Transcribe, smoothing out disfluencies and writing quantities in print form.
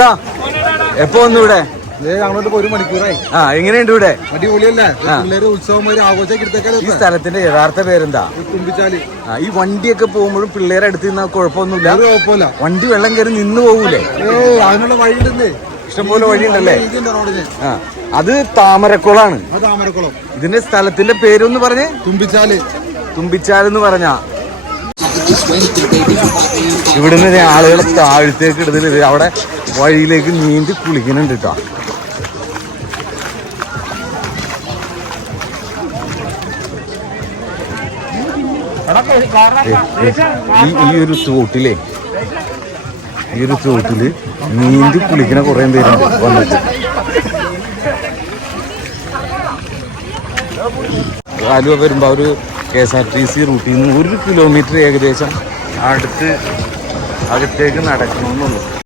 ഇക്ക എപ്പോ വന്നു ഇവിടെ? ഞങ്ങളിപ്പോ 1 മണിക്കൂറായി. എങ്ങനെയുണ്ട് ഇവിടെ? അടിപൊളിയല്ലേ? പിള്ളേര് ഉത്സവം ആഘോഷിക്കാൻ. ഈ സ്ഥലത്തിന്റെ യഥാർത്ഥ പേരെന്താ? തുമ്പിച്ചാല്. ഈ വണ്ടിയൊക്കെ പോകുമ്പോഴും പിള്ളേരെ അടുത്ത് നിന്നാ കുഴപ്പമൊന്നുമില്ല. കുഴപ്പമില്ല. വണ്ടി വെള്ളം കയറി നിന്ന് പോകൂലേ? അതിനുള്ള വഴിയുണ്ടെന്ന്. ഇഷ്ടംപോലെ വഴിയുണ്ടല്ലേ? അത് താമരക്കുളമാണ്. താമരക്കുളം. ഇതിന്റെ സ്ഥലത്തിന്റെ പേരൊന്ന് പറഞ്ഞേ. തുമ്പിച്ചാല്. തുമ്പിച്ചാലെന്ന് പറഞ്ഞ ഇവിടുന്ന് ആളുകളെ താഴത്തേക്ക് ഇടുന്നത് അവിടെ വഴിയിലേക്ക് നീന്തി കുളിക്കുന്നുണ്ട് കേട്ടോ. ഈ ഒരു തോട്ടില് നീന്തി കുളിക്കുന്ന കുറെ പേരുണ്ട് വന്നിട്ട്. ആലുവ വരുമ്പോ ഒരു KSRTC റൂട്ടിൽ നിന്ന് 1 കിലോമീറ്റർ ഏകദേശം അകത്തേക്ക് നടക്കണമെന്നുള്ളൂ.